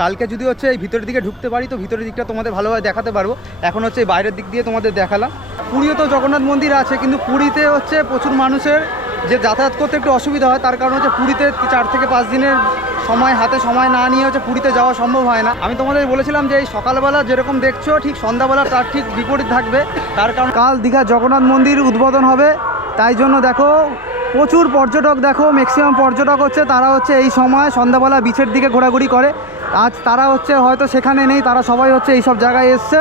কালকে যদি হচ্ছে এই ভিতরের দিকে ঢুকতে পারি, তো ভিতরের দিকটা তোমাদের ভালোভাবে দেখাতে পারব। এখন হচ্ছে এই বাইরের দিক দিয়ে তোমাদের দেখালাম। পুরীও তো জগন্নাথ মন্দির আছে, কিন্তু পুরীতে হচ্ছে প্রচুর মানুষের যে যাতায়াত করতে একটু অসুবিধা হয়, তার কারণ হচ্ছে পুরীতে চার থেকে পাঁচ দিনের সময়, হাতে সময় না নিয়ে হচ্ছে পুরীতে যাওয়া সম্ভব হয় না। আমি তোমাদের বলেছিলাম যে এই সকালবেলা যেরকম দেখছ, ঠিক সন্ধ্যাবেলা তার ঠিক বিপরীত থাকবে। তার কারণ কাল দীঘা জগন্নাথ মন্দির উদ্বোধন হবে। তাই জন্য দেখো, প্রচুর পর্যটক দেখো ম্যাক্সিমাম পর্যটক হচ্ছে তারা হচ্ছে এই সময় সন্ধ্যাবেলা বিচের দিকে ঘোরাঘুরি করে। আজ তারা হচ্ছে হয়তো সেখানে নেই, তারা সবাই হচ্ছে এই সব জায়গায় এসছে।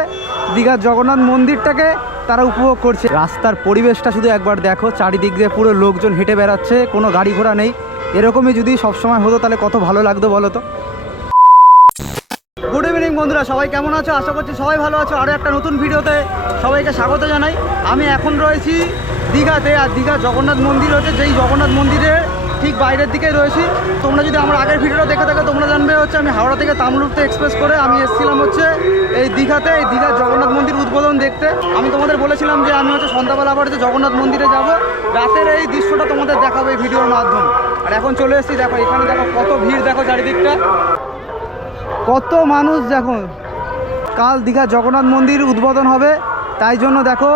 দীঘার জগন্নাথ মন্দিরটাকে তারা উপভোগ করছে। রাস্তার পরিবেশটা শুধু একবার দেখো, চারিদিক দিয়ে পুরো লোকজন হেঁটে বেড়াচ্ছে, কোনো গাড়ি ঘোড়া নেই। এরকমই যদি সবসময় হতো, তাহলে কত ভালো লাগতো বলো তো? গুড ইভিনিং বন্ধুরা, সবাই কেমন আছো? আশা করছি সবাই ভালো আছো। আরও একটা নতুন ভিডিওতে সবাইকে স্বাগত জানাই। আমি এখন রয়েছি দীঘাতে, আর দীঘা জগন্নাথ মন্দির হচ্ছে যেই জগন্নাথ মন্দিরের ঠিক বাইরের দিকে রয়েছি। তোমরা যদি আমার আগের ভিডিওটা দেখে থাকো, তোমরা জানবে হচ্ছে আমি হাওড়া থেকে তামলুকতে এক্সপ্রেস করে আমি এসেছিলাম হচ্ছে এই দীঘাতে, এই দীঘা জগন্নাথ মন্দির উদ্বোধন দেখতে। আমি তোমাদের বলেছিলাম যে আমি হচ্ছে সন্ধ্যাবেলা আবার হচ্ছে জগন্নাথ মন্দিরে যাব। রাতের এই দৃশ্যটা তোমাদের দেখাবো এই ভিডিওর মাধ্যমে। আর এখন চলে এসেছি, দেখো, এখানে দেখো কত ভিড়, দেখো চারিদিকটা। কত মানুষ, দেখো। কাল দীঘা জগন্নাথ মন্দির উদ্বোধন হবে। তাই জন্য দেখো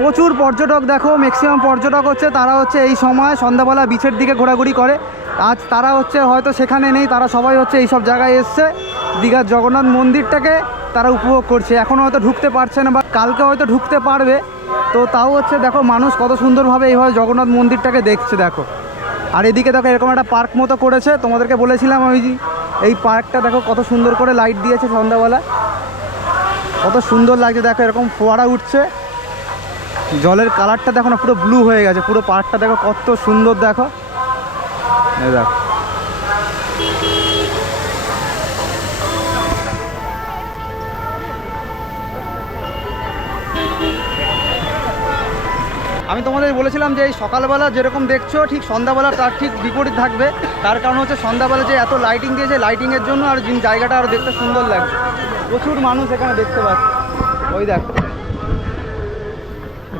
প্রচুর পর্যটক দেখো ম্যাক্সিমাম পর্যটক হচ্ছে তারা হচ্ছে এই সময় সন্ধ্যাবেলা বিচের দিকে ঘোরাঘুরি করে। আজ তারা হচ্ছে হয়তো সেখানে নেই, তারা সবাই হচ্ছে এই সব জায়গায় এসছে। দীঘার জগন্নাথ মন্দিরটাকে তারা উপভোগ করছে। এখনও হয়তো ঢুকতে পারছে না বা কালকে হয়তো ঢুকতে পারবে। তো তাও হচ্ছে দেখো মানুষ কত সুন্দরভাবে এইভাবে জগন্নাথ মন্দিরটাকে দেখছে, দেখো। আর এদিকে দেখো এরকম একটা পার্ক মতো করেছে। তোমাদেরকে বলেছিলাম ওই এই পার্কটা দেখো কত সুন্দর করে লাইট দিয়েছে সন্ধ্যাবেলা। কত সুন্দর লাগছে, দেখো এরকম ফোয়ারা উঠছে। জলের কালারটা দেখো না, পুরো ব্লু হয়ে গেছে, পুরো পার্কটা দেখো কত সুন্দর দেখো। দেখো। আমি তোমাদের বলেছিলাম যে এই সকালবেলা যেরকম দেখছ, ঠিক সন্ধ্যাবেলা তার ঠিক বিপরীত থাকবে। তার কারণ হচ্ছে সন্ধ্যাবেলা যে এত লাইটিং দিয়েছে লাইটিংয়ের জন্য আর জায়গাটা আরও দেখতে সুন্দর লাগছে। প্রচুর মানুষ এখানে দেখতে পাচ্ছে। ওই দেখো।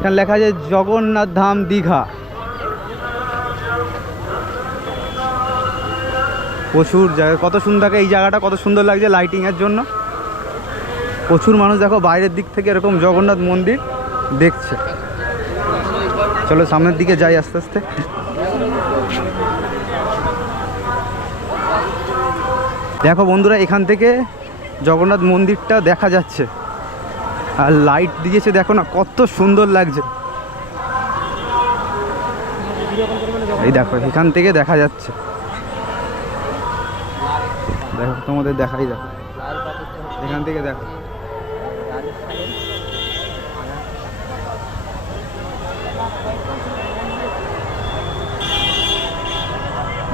এখানে লেখা আছে জগন্নাথ ধাম দীঘা। প্রচুর জায়গা, কত সুন্দর এই জায়গাটা, কত সুন্দর লাগছে লাইটিংয়ের জন্য। প্রচুর মানুষ দেখো বাইরের দিক থেকে এরকম জগন্নাথ মন্দির দেখছে। চলো সামনের দিকে যাই আস্তে আস্তে। দেখো বন্ধুরা, এখান থেকে জগন্নাথ মন্দিরটা দেখা যাচ্ছে। আর লাইট দিয়েছে, দেখো না, কত সুন্দর লাগছে। এই দেখো, এখান থেকে দেখা যাচ্ছে। দেখো, তোমাদের দেখাই দেখো। এখান থেকে দেখো।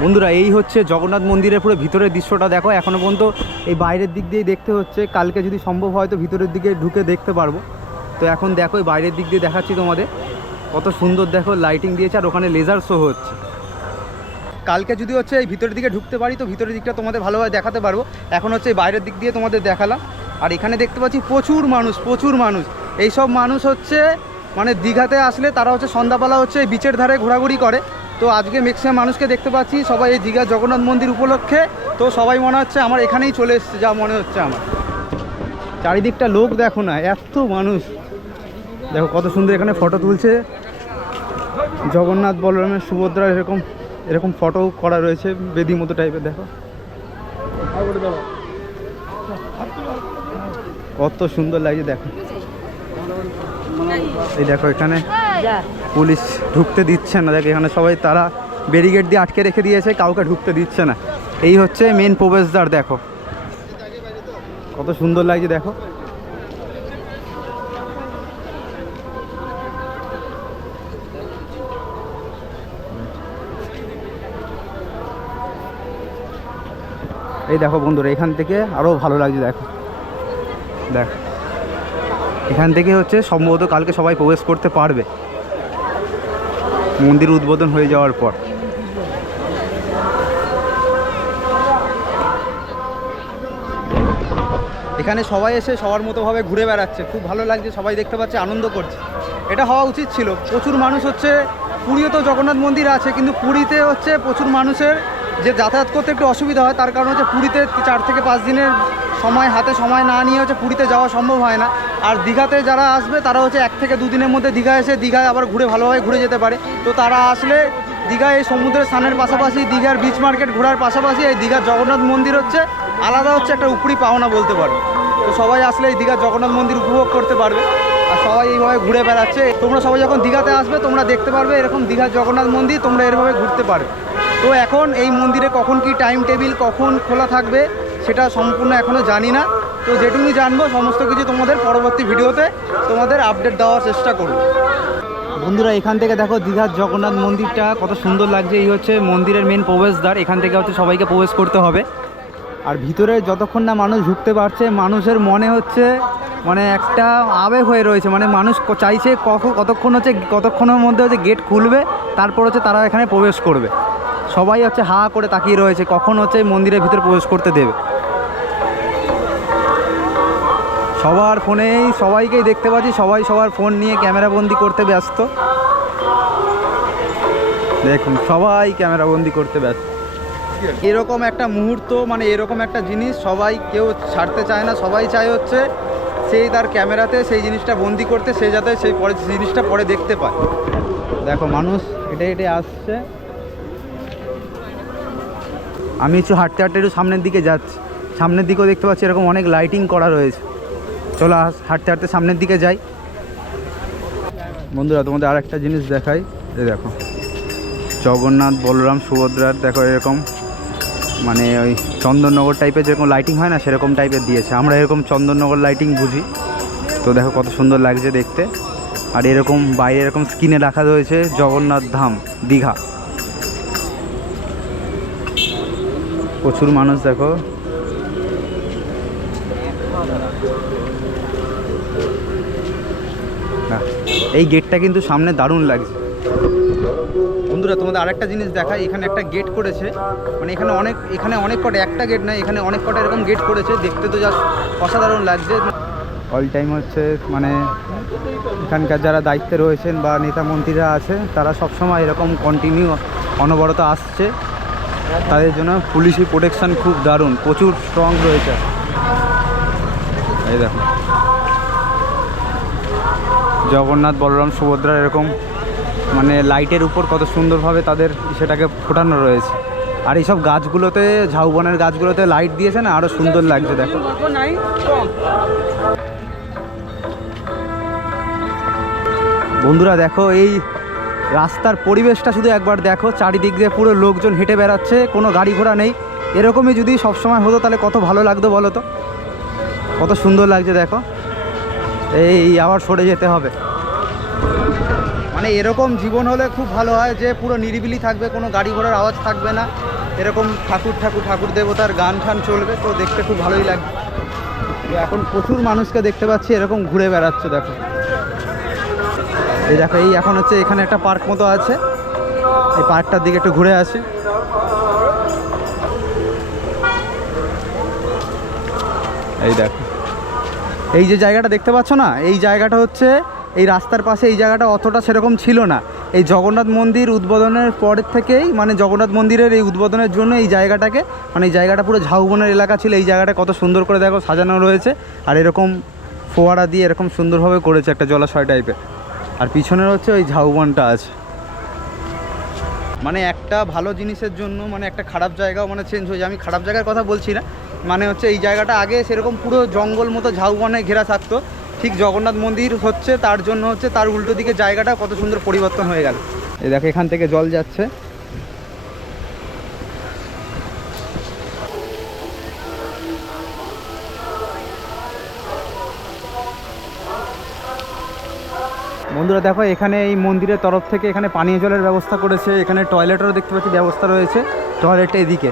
বন্ধুরা, এই হচ্ছে জগন্নাথ মন্দিরের পুরো ভিতরের দৃশ্যটা। দেখো এখনও পর্যন্ত এই বাইরের দিক দিয়ে দেখতে হচ্ছে। কালকে যদি সম্ভব হয় তো ভিতরের দিকে ঢুকে দেখতে পারব। তো এখন দেখো, এই বাইরের দিক দিয়ে দেখাচ্ছি তোমাদের। কত সুন্দর দেখো লাইটিং দিয়েছে আর ওখানে লেজার শো হচ্ছে। কালকে যদি হচ্ছে এই ভিতরের দিকে ঢুকতে পারি, তো ভিতরের দিকটা তোমাদের ভালোভাবে দেখাতে পারব। এখন হচ্ছে এই বাইরের দিক দিয়ে তোমাদের দেখালাম। আর এখানে দেখতে পাচ্ছি প্রচুর মানুষ প্রচুর মানুষ। এই সব মানুষ হচ্ছে মানে দীঘাতে আসলে তারা হচ্ছে সন্ধ্যাবেলা হচ্ছে বিচের ধারে ঘোরাঘুরি করে। তো আজকে ম্যাক্সিমাম মানুষকে দেখতে পাচ্ছি, সবাই এই দীঘা জগন্নাথ মন্দির উপলক্ষে। তো সবাই মনে হচ্ছে আমার এখানেই চলে এসছে, যা মনে হচ্ছে আমার। চারিদিকটা লোক দেখো না, এত মানুষ। দেখো কত সুন্দর এখানে ফটো তুলছে। জগন্নাথ বলরামের সুভদ্রা এরকম এরকম ফটো করা রয়েছে, বেদি মতো টাইপের দেখো। কত সুন্দর লাগছে, দেখো। এই দেখো এখানে। পুলিশ ঢুকতে দিচ্ছে না। দেখ, এখানে সবাই তারা ব্যারিকেড দিয়ে আটকে রেখে দিয়েছে, কাউকে ঢুকতে দিচ্ছে না। এই হচ্ছে মেন প্রবেশদ্বার, দেখো। কত সুন্দর লাগছে, দেখো। এই দেখো বন্ধুরা, এখান থেকে আরও ভালো লাগছে, দেখো। দেখ। এখান থেকে হচ্ছে সম্ভবত কালকে সবাই প্রবেশ করতে পারবে। মন্দির উদ্বোধন হয়ে যাওয়ার পর। এখানে সবাই এসে সবার মতোভাবে ঘুরে বেড়াচ্ছে। খুব ভালো লাগছে, সবাই দেখতে পাচ্ছে, আনন্দ করছে। এটা হওয়া উচিত ছিল। প্রচুর মানুষ হচ্ছে, পুরীও তো জগন্নাথ মন্দির আছে, কিন্তু পুরীতে হচ্ছে প্রচুর মানুষের যে যাতায়াত করতে একটু অসুবিধা হয়, তার কারণ হচ্ছে পুরীতে চার থেকে পাঁচ দিনের সময় হাতে সময় না নিয়ে হচ্ছে পুরীতে যাওয়া সম্ভব হয় না। আর দীঘাতে যারা আসবে, তারা হচ্ছে এক থেকে দুদিনের মধ্যে দীঘা এসে দীঘায় আবার ঘুরে ভালোভাবে ঘুরে যেতে পারে। তো তারা আসলে দীঘায় এই সমুদ্রের স্থানের পাশাপাশি, দীঘার বিচ মার্কেট ঘোরার পাশাপাশি এই দীঘার জগন্নাথ মন্দির হচ্ছে আলাদা হচ্ছে একটা উপরি পাওনা বলতে পারো। তো সবাই আসলে এই দীঘার জগন্নাথ মন্দির উপভোগ করতে পারবে। আর সবাই এইভাবে ঘুরে বেড়াচ্ছে। তোমরা সবাই যখন দীঘাতে আসবে, তোমরা দেখতে পারবে এরকম দীঘার জগন্নাথ মন্দির, তোমরা এরভাবে ঘুরতে পারবে। তো এখন এই মন্দিরে কখন কি টাইম টেবিল কখন খোলা থাকবে সেটা সম্পূর্ণ এখনও জানি না। তো যেটুকুনি জানব, সমস্ত কিছু তোমাদের পরবর্তী ভিডিওতে তোমাদের আপডেট দেওয়ার চেষ্টা করব। বন্ধুরা, এখান থেকে দেখো দীঘার জগন্নাথ মন্দিরটা, কত সুন্দর লাগছে। এই হচ্ছে মন্দিরের মেন প্রবেশদ্বার, এখান থেকে হচ্ছে সবাইকে প্রবেশ করতে হবে। আর ভিতরে যতক্ষণ না মানুষ ঢুকতে পারছে, মানুষের মনে হচ্ছে মানে একটা আবেগ হয়ে রয়েছে। মানে মানুষ চাইছে কখন কতক্ষণ হচ্ছে, কতক্ষণের মধ্যে হচ্ছে গেট খুলবে, তারপর হচ্ছে তারা এখানে প্রবেশ করবে। সবাই হচ্ছে হা করে তাকিয়ে রয়েছে, কখন হচ্ছে মন্দিরের ভিতরে প্রবেশ করতে দেবে। সবার ফোনেই সবাইকেই দেখতে পাচ্ছি, সবাই সবার ফোন নিয়ে ক্যামেরা বন্দি করতে ব্যস্ত। দেখুন, সবাই ক্যামেরা বন্দি করতে ব্যস্ত। এরকম একটা মুহূর্ত মানে এরকম একটা জিনিস সবাই কেউ ছাড়তে চায় না, সবাই চায় হচ্ছে সেই তার ক্যামেরাতে সেই জিনিসটা বন্দি করতে, সে যাতে সেই পরে জিনিসটা পরে দেখতে পায়। দেখো, মানুষ হেঁটে হেঁটে আসছে। আমি একটু হাঁটতে হাঁটতে একটু সামনের দিকে যাচ্ছি। সামনের দিকেও দেখতে পাচ্ছি এরকম অনেক লাইটিং করা রয়েছে। চলো, হাঁটতে হাঁটতে সামনের দিকে যাই। বন্ধুরা, তোমাদের আর একটা জিনিস দেখাই। এই দেখো, জগন্নাথ, বলরাম, সুভদ্রার, দেখো এরকম মানে ওই চন্দননগর টাইপের যেরকম লাইটিং হয় না, সেরকম টাইপের দিয়েছে। আমরা এরকম চন্দননগর লাইটিং বুঝি। তো দেখো কত সুন্দর লাগছে দেখতে। আর এরকম বাইরে এরকম স্ক্রিনে রাখা রয়েছে জগন্নাথ ধাম, দীঘা। প্রচুর মানুষ দেখো। এই গেটটা কিন্তু সামনে দারুণ লাগছে। বন্ধুরা, তোমাদের আরেকটা জিনিস দেখাই। এখানে একটা গেট করেছে। মানে এখানে অনেক এখানে অনেক কটা, একটা গেট নাই, এখানে অনেক কটা এরকম গেট করেছে। দেখতে তো যা অসাধারণ লাগছে। অল টাইম হচ্ছে মানে এখানকার যারা দায়িত্বে রয়েছেন বা নেতা মন্ত্রীরা আছে, তারা সবসময় এরকম কন্টিনিউ অনবরত আসছে। তাদের জন্য পুলিশি প্রোটেকশন খুব দারুণ। প্রচুর স্ট্রং রয়েছে। এই দেখো। জগন্নাথ, বলরাম, সুভদ্রা এরকম মানে লাইটের উপর কত সুন্দরভাবে তাদের সেটাকে ফোটানো রয়েছে। আর এইসব গাছগুলোতে, ঝাউবনের গাছগুলোতে লাইট দিয়েছে না? আরও সুন্দর লাগছে, দেখো। বন্ধুরা, দেখো, এই রাস্তার পরিবেশটা শুধু একবার দেখো, চারিদিক দিয়ে পুরো লোকজন হেঁটে বেড়াচ্ছে, কোনো গাড়ি ঘোড়া নেই। এরকমই যদি সবসময় হতো, তাহলে কত ভালো লাগতো বলো তো? কত সুন্দর লাগছে, দেখো। এই আবার সরে যেতে হবে। মানে এরকম জীবন হলে খুব ভালো হয় যে পুরো নিরিবিলি থাকবে, কোনো গাড়ি ঘোড়ার আওয়াজ থাকবে না। এরকম ঠাকুর ঠাকুর ঠাকুর দেবতার গান টান চলবে, তো দেখতে খুব ভালোই লাগবে। এখন প্রচুর মানুষকে দেখতে পাচ্ছি, এরকম ঘুরে বেড়াচ্ছে, দেখো। এই দেখো, এই এখন হচ্ছে এখানে একটা পার্ক মতো আছে। এই পার্কটার দিকে একটু ঘুরে আসি। এই দেখো। এই যে জায়গাটা দেখতে পাচ্ছ না? এই জায়গাটা হচ্ছে, এই রাস্তার পাশে এই জায়গাটা অতটা সেরকম ছিল না। এই জগন্নাথ মন্দির উদ্বোধনের পরের থেকেই মানে জগন্নাথ মন্দিরের এই উদ্বোধনের জন্য এই জায়গাটাকে মানে এই জায়গাটা পুরো ঝাউবনের এলাকা ছিল, এই জায়গাটা কত সুন্দর করে দেখো সাজানো রয়েছে। আর এরকম ফোয়ারা দিয়ে এরকম সুন্দরভাবে করেছে একটা জলাশয় টাইপের আর পিছনের হচ্ছে ওই ঝাউবনটা আছে। মানে একটা ভালো জিনিসের জন্য মানে একটা খারাপ জায়গাও মানে চেঞ্জ হয়ে যায়। আমি খারাপ জায়গার কথা বলছি না মানে হচ্ছে এই জায়গাটা আগে সেরকম পুরো জঙ্গল মতো ঝাউবনে ঘেরা থাকতো। ঠিক জগন্নাথ মন্দির হচ্ছে, তার জন্য হচ্ছে তার উল্টো দিকে জায়গাটা কত সুন্দর পরিবর্তন হয়ে গেল। এই দেখো এখান থেকে জল যাচ্ছে। বন্ধুরা দেখো, এখানে এই মন্দিরের তরফ থেকে এখানে পানীয় জলের ব্যবস্থা করেছে। এখানে টয়লেটেরও দেখতে পাচ্ছি, ব্যবস্থা রয়েছে টয়লেটটা এদিকে।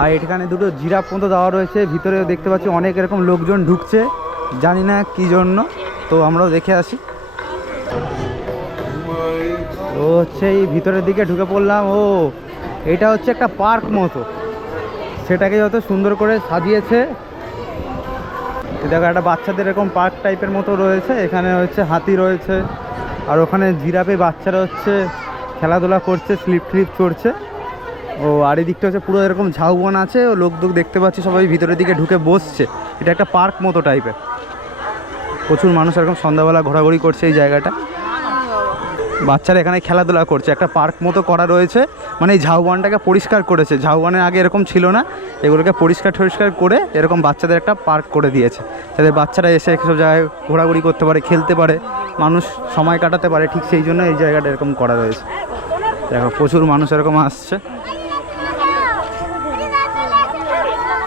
আর এখানে দুটো জিরাফ মতো দেওয়া রয়েছে ভিতরে দেখতে পাচ্ছি অনেক এরকম লোকজন ঢুকছে, জানি না কী জন্য, তো আমরাও দেখে আসি। ও হচ্ছে এই ভিতরের দিকে ঢুকে পড়লাম, ও, এটা হচ্ছে একটা পার্ক মতো। সেটাকে যত সুন্দর করে সাজিয়েছে দেখো, একটা বাচ্চাদের এরকম পার্ক টাইপের মতো রয়েছে। এখানে হচ্ছে হাতি রয়েছে, আর ওখানে জিরাপে বাচ্চারা হচ্ছে খেলাধুলা করছে, স্লিপ ফ্লিপ চড়ছে। ও, আর এদিকটা দিকটা হচ্ছে পুরো এরকম ঝাউবন আছে, ও লোক দুক দেখতে পাচ্ছি, সবাই ভিতরের দিকে ঢুকে বসছে। এটা একটা পার্ক মতো টাইপের। প্রচুর মানুষ এরকম সন্ধ্যাবেলা ঘোরাঘুরি করছে এই জায়গাটা। বাচ্চারা এখানে খেলাধুলা করছে। একটা পার্ক মতো করা রয়েছে। মানে এই ঝাউবনটাকে পরিষ্কার করেছে। ঝাউবনের আগে এরকম ছিল না। এগুলোকে পরিষ্কার টরিষ্কার করে এরকম বাচ্চাদের একটা পার্ক করে দিয়েছে। যাতে বাচ্চারা এসে এসব জায়গায় ঘোরাঘুরি করতে পারে, খেলতে পারে, মানুষ সময় কাটাতে পারে, ঠিক সেই জন্য এই জায়গাটা এরকম করা রয়েছে। দেখো, প্রচুর মানুষ এরকম আসছে।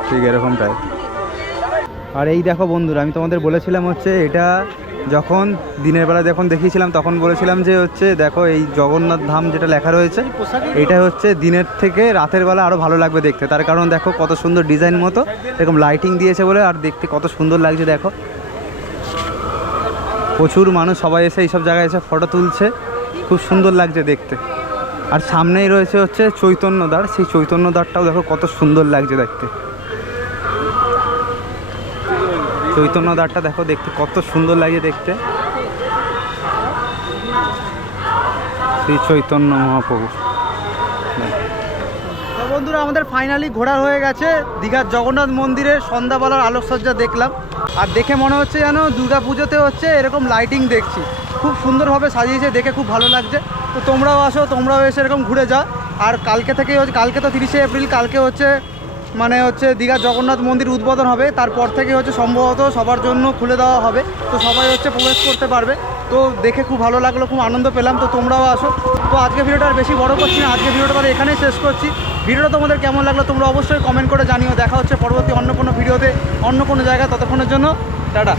ঠিক এরকমটাই। আর এই দেখো বন্ধুরা, আমি তোমাদের বলেছিলাম হচ্ছে এটা যখন দিনের বেলা যখন দেখিয়েছিলাম, তখন বলেছিলাম যে হচ্ছে, দেখো এই জগন্নাথ ধাম যেটা লেখা রয়েছে, এটা হচ্ছে দিনের থেকে রাতের বেলা আরও ভালো লাগবে দেখতে। তার কারণ দেখো কত সুন্দর ডিজাইন মতো, এরকম লাইটিং দিয়েছে বলে, আর দেখতে কত সুন্দর লাগছে দেখো। প্রচুর মানুষ সবাই এসে এইসব জায়গায় এসে ফটো তুলছে, খুব সুন্দর লাগছে দেখতে। আর সামনেই রয়েছে হচ্ছে চৈতন্য দ্বার সেই চৈতন্য দ্বারটাও দেখো কত সুন্দর লাগছে দেখতে। চৈতন্য দ্বারটা দেখো, দেখতে কত সুন্দর লাগে দেখতে। শ্রী চৈতন্য মহাপ্রভু। বন্ধুরা, আমাদের ফাইনালি ঘোরা হয়ে গেছে। দীঘার জগন্নাথ মন্দিরের সন্ধ্যাবেলার আলোকসজ্জা দেখলাম। আর দেখে মনে হচ্ছে যেন দুর্গা পুজোতে হচ্ছে এরকম লাইটিং দেখছি। খুব সুন্দরভাবে সাজিয়েছে, দেখে খুব ভালো লাগছে। তো তোমরাও আসো, তোমরাও এসে এরকম ঘুরে যাও। আর কালকে থেকে হচ্ছে, কালকে তো তিরিশে এপ্রিল, কালকে হচ্ছে মানে হচ্ছে দীঘা জগন্নাথ মন্দির উদ্বোধন হবে। তারপর থেকে হচ্ছে সম্ভবত সবার জন্য খুলে দেওয়া হবে। তো সবাই হচ্ছে প্রবেশ করতে পারবে। তো দেখে খুব ভালো লাগল, খুব আনন্দ পেলাম। তো তোমরাও আসো। তো আজকে ভিডিওটা আর বেশি বড় করছি না। আজকে ভিডিওটা তাহলে এখানেই শেষ করছি। ভিডিওটা তোমাদের কেমন লাগল তোমরা অবশ্যই কমেন্ট করে জানিও। দেখা হচ্ছে পরবর্তী অন্য কোনো ভিডিওতে অন্য কোনো জায়গায়। ততক্ষণের জন্য, টাটা।